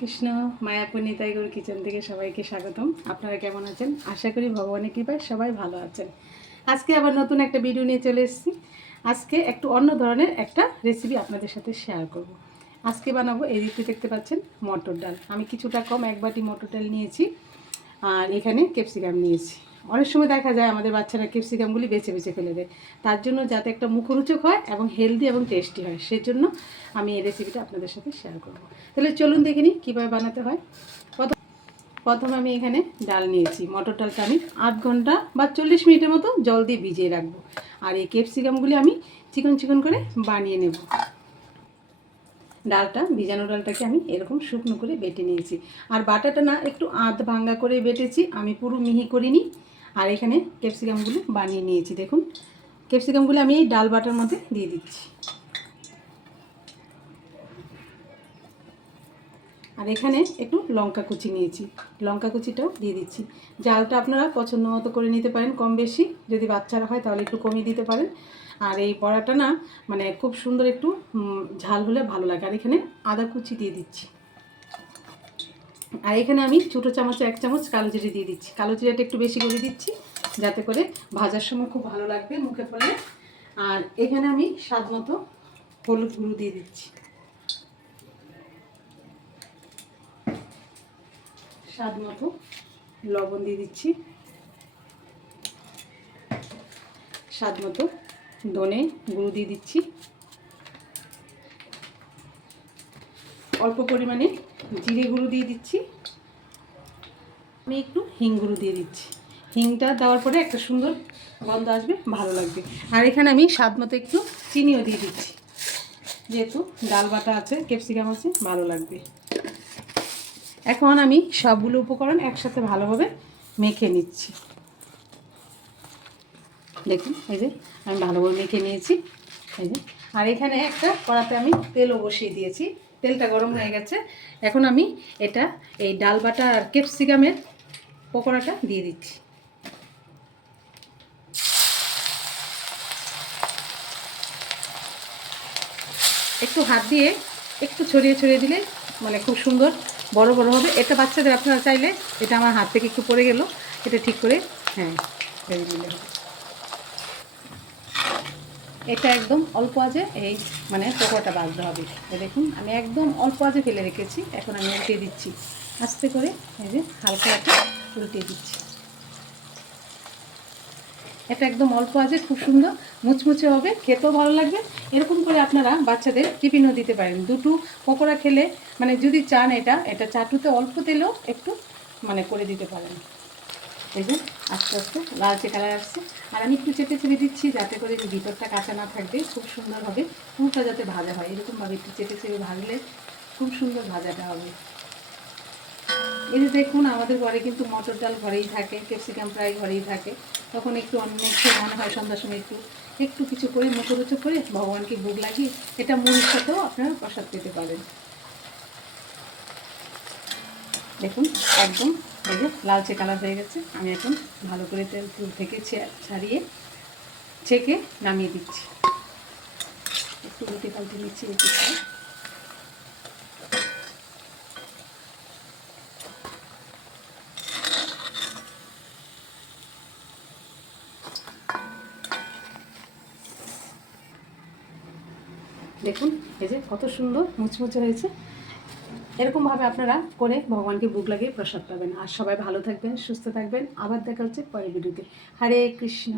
Krishna. Mayapur নিতাইগৌর kitchen থেকে সবাইকে স্বাগতম। আপনারা কেমন আছেন? আশা করি ভগবানের কৃপায় সবাই ভালো আছেন। আজকে আবার নতুন একটা ভিডিও নিয়ে চলে এসেছি। আজকে একটু অন্য ধরনের একটা রেসিপি আপনাদের সাথে শেয়ার করব। আজকে বানাবো, এই রেসিপি দেখতে পাচ্ছেন, মটর ডাল। আমি কিছুটা কম 1 বাটি মটর ডাল নিয়েছি, আর এখানে ক্যাপসিকাম নিয়েছি। অনেক সময় দেখা যায় আমাদের বাচ্চারা ক্যাপসিকামগুলি বেছে বেছে ফেলে দেয়। তার জন্য যাতে একটা মুখরোচক হয় এবং হেলদি এবং টেস্টি হয়, সেজন্য আমি এই রেসিপিটা আপনাদের সাথে শেয়ার করব। তাহলে চলুন দেখে নিই কীভাবে বানাতে হয়। প্রথমে আমি এখানে ডাল নিয়েছি। মটর ডালটা আমি 8 ঘন্টা বা 40 মিনিটের মতো জল দিয়ে ভিজিয়ে রাখবো। আর এই ক্যাপসিকামগুলি আমি চিকন চিকন করে বানিয়ে নেব। ডালটা, ভিজানো ডালটাকে আমি এরকম শুকনো করে বেটে নিয়েছি। আর বাটাটা না, একটু আধ ভাঙ্গা করে বেটেছি, আমি পুরো মিহি করিনি। আর এখানে ক্যাপসিকামগুলো বানিয়ে নিয়েছি। দেখুন, ক্যাপসিকামগুলো আমি এই ডাল বাটার মধ্যে দিয়ে দিচ্ছি। আর এখানে একটু লঙ্কা কুচি নিয়েছি, লঙ্কা কুচিটাও দিয়ে দিচ্ছি। ঝালটা আপনারা পছন্দ মতো করে নিতে পারেন, কম বেশি। যদি বাচ্চারা হয় তাহলে একটু কমিয়ে দিতে পারেন। আর এই বড়াটা না, মানে খুব সুন্দর একটু ঝাল হলে ভালো লাগে। আর এখানে আদা কুচি দিয়ে দিচ্ছি। আর এখানে আমি ছোটো চামচে 1 চামচ কালো জিরে দিয়ে দিচ্ছি। কালো জিরাটা একটু বেশি করে দিচ্ছি, যাতে করে ভাজার সময় খুব ভালো লাগবে মুখে পড়লে। আর এখানে আমি স্বাদ মতো হলুদ গুঁড়ো দিয়ে দিচ্ছি, স্বাদ মতো লবণ দিয়ে দিচ্ছি, স্বাদ মতো ধনে গুঁড়ো দিয়ে দিচ্ছি, অল্প পরিমাণে জিরে গুঁড়ো দিয়ে দিচ্ছি। আমি একটু হিং গুঁড়ো দিয়ে দিচ্ছি। হিংটা দেওয়ার পরে একটা সুন্দর গন্ধ আসবে, ভালো লাগবে। আর এখানে আমি স্বাদ মতো একটু চিনিও দিয়ে দিচ্ছি, যেহেতু ডাল বাটা আছে, ক্যাপসিকাম আছে, ভালো লাগবে। এখন আমি সবগুলো উপকরণ একসাথে ভালোভাবে মেখে নিচ্ছি। দেখুন, এই যে আমি ভালোভাবে মেখে নিয়েছি, এই যে। আর এখানে একটা কড়াতে আমি তেলও বসিয়ে দিয়েছি, তেলটা গরম হয়ে গেছে। এখন আমি এই ডাল বাটা আর ক্যাপসিকামের পকোড়াটা দিয়ে দিচ্ছি। একটু হাত দিয়ে একটু ছড়িয়ে ছড়িয়ে দিলে মানে খুব সুন্দর বড় বড় হবে। এটা বাচ্চাদের, আপনারা চাইলে, এটা আমার হাত থেকে একটু পড়ে গেল, এটা ঠিক করে, হ্যাঁ, রেডি দিলে হবে। এটা একদম অল্প আঁচে এই মানে পকোড়াটা ভাজতে হবে। দেখুন, আমি একদম অল্প আঁচে ফেলে রেখেছি। এখন আমি উল্টে দিচ্ছি আস্তে করে, এই যে হালকা একটা উল্টে দিচ্ছি। এটা একদম অল্প আঁচে খুব সুন্দর মুচমুচে হবে, খেতেও ভালো লাগবে। এরকম করে আপনারা বাচ্চাদের টিফিনও দিতে পারেন। দুটো পকোড়া খেলে, মানে যদি চান এটা চাটুতে অল্প তেলেও একটু মানে করে দিতে পারেন। এই যে আস্তে আস্তে লালচে কালার আসছে। আর আমি একটু চেপে চেপে দিচ্ছি, যাতে করে ভিতরটা কাঁচা না থাকবে, খুব সুন্দর হবে। পুরোটা যাতে ভাজা হয়, এরকমভাবে একটু চেপে চেপে ভাজলে খুব সুন্দর ভাজাটা হবে। এই যে দেখুন, আমাদের ঘরে কিন্তু মটর ডাল ঘরেই থাকে, ক্যাপসিকাম প্রায় ঘরেই থাকে। তখন একটু অনেক মনে হয় সন্ধ্যার সময় একটু একটু কিছু করে মুখরোচক করে ভগবানকে ভোগ লাগিয়ে এটা মুড়ির সাথেও আপনারা প্রসাদ পেতে পারেন। দেখুন, একদম এই যে লালচে কালার হয়ে গেছে। আমি এখন ভালো করে তেল থেকে ছাড়িয়ে ছেঁকে নামিয়ে দিচ্ছি। একটু উল্টে পাল্টে নিচ্ছি একটু। দেখুন, এই যে কত সুন্দর মুচমুচে হয়েছে। এরকমভাবে আপনারা করে ভগবানকে ভোগ লাগিয়ে প্রসাদ পাবেন। আর সবাই ভালো থাকবেন, সুস্থ থাকবেন। আবার দেখা হচ্ছে পরের ভিডিওতে। হরে কৃষ্ণ।